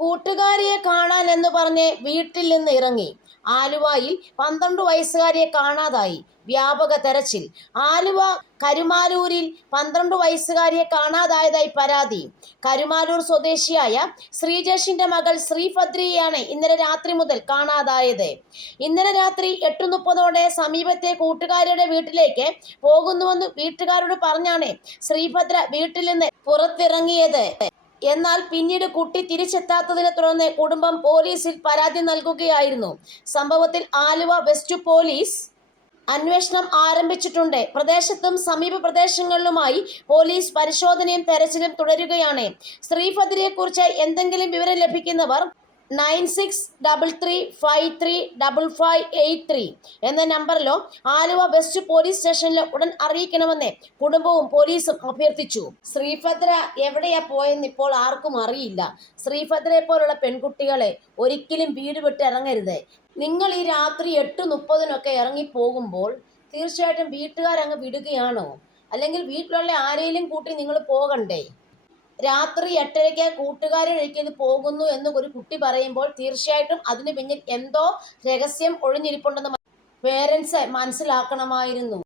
കൂട്ടുകാരിയെ കാണാൻ എന്ന് പറഞ്ഞ് വീട്ടിൽ നിന്ന് ഇറങ്ങി. ആലുവയിൽ 12 വയസ്സുകാരിയെ കാണാതായി. വ്യാപക തെരച്ചിൽ. ആലുവ കരുമാലൂരിൽ 12 വയസ്സുകാരിയെ കാണാതായതായി പരാതി. കരുമാലൂർ സ്വദേശിയായ ശ്രീജേഷിന്റെ മകൾ ശ്രീഭദ്രയെയാണ് ഇന്നലെ രാത്രി മുതൽ കാണാതായത്. ഇന്നലെ രാത്രി 8:30ഓടെ സമീപത്തെ കൂട്ടുകാരിയുടെ വീട്ടിലേക്ക് പോകുന്നുവെന്ന് വീട്ടുകാരോട് പറഞ്ഞാണ് ശ്രീഭദ്ര വീട്ടിൽ നിന്ന് പുറത്തിറങ്ങിയത്. എന്നാൽ പിന്നീട് കുട്ടി തിരിച്ചെത്താത്തതിനെ തുടർന്ന് കുടുംബം പോലീസിൽ പരാതി നൽകുകയായിരുന്നു. സംഭവത്തിൽ ആലുവ വെസ്റ്റ് പോലീസ് അന്വേഷണം ആരംഭിച്ചിട്ടുണ്ട്. പ്രദേശത്തും സമീപ പ്രദേശങ്ങളിലുമായി പോലീസ് പരിശോധനയും തെരച്ചിലും തുടരുകയാണ്. ശ്രീഭദ്രയെക്കുറിച്ച് എന്തെങ്കിലും വിവരം ലഭിക്കുന്നവർ 9633535583 എന്ന നമ്പറിലോ ആലുവ വെസ്റ്റ് പോലീസ് സ്റ്റേഷനിലോ ഉടൻ അറിയിക്കണമെന്ന് കുടുംബവും പോലീസും അഭ്യർത്ഥിച്ചു. ശ്രീഭദ്ര എവിടെയാ പോയെന്ന് ഇപ്പോൾ ആർക്കും അറിയില്ല. ശ്രീഭദ്രയെ പോലുള്ള പെൺകുട്ടികളെ ഒരിക്കലും വീട് വിട്ട് ഇറങ്ങരുത്. നിങ്ങൾ ഈ രാത്രി 8:30 ഇറങ്ങിപ്പോകുമ്പോൾ തീർച്ചയായിട്ടും വീട്ടുകാരങ്ങ് വിടുകയാണോ? അല്ലെങ്കിൽ വീട്ടിലുള്ള ആരെയും കൂട്ടി നിങ്ങൾ പോകണ്ടേ? രാത്രി 8:30 കൂട്ടുകാരെ പോകുന്നു എന്ന് ഒരു കുട്ടി പറയുമ്പോൾ തീർച്ചയായിട്ടും അതിന് പിന്നിൽ എന്തോ രഹസ്യം ഒളിഞ്ഞിരിപ്പുണ്ടെന്ന് പേരൻസ് മനസ്സിലാക്കണമായിരുന്നു.